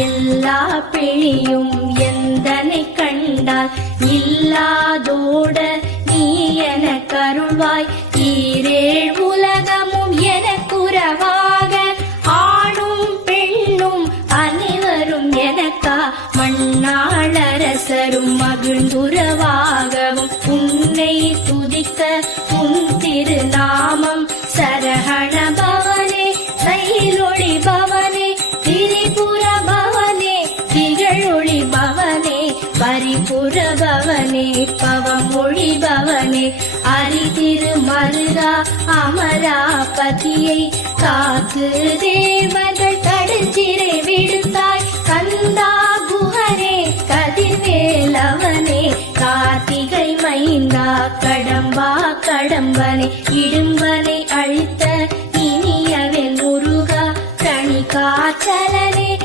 எல்லா பிழியும் எந்தனை கண்டால் இல்லாதோட நீ என கருள்வாய். ஈரேழ் உலகமும் எனக்குறவாக ஆணும் பெண்ணும் அனைவரும் எனக்கா மண்ணாளரசரும் மகிழ்ந்துறவாகவும் உன்னை துதிக்க உன் திருநாமம் சரஹண பவனே சைலொளி பவனே திரிபுர பவனே திகழொளி பவனே பரிபுர பவனே பவமொழி பவனே அரிதிரு மருகா அமராபதியை காத்து தேவர்கள் கடுஞ்சிறை விடுத்தாய். கந்தா குஹனே கதிர்வேலவனே கார்த்திகை மைந்தா கடம்பா கடம்பனை இடும்பனை அழித்த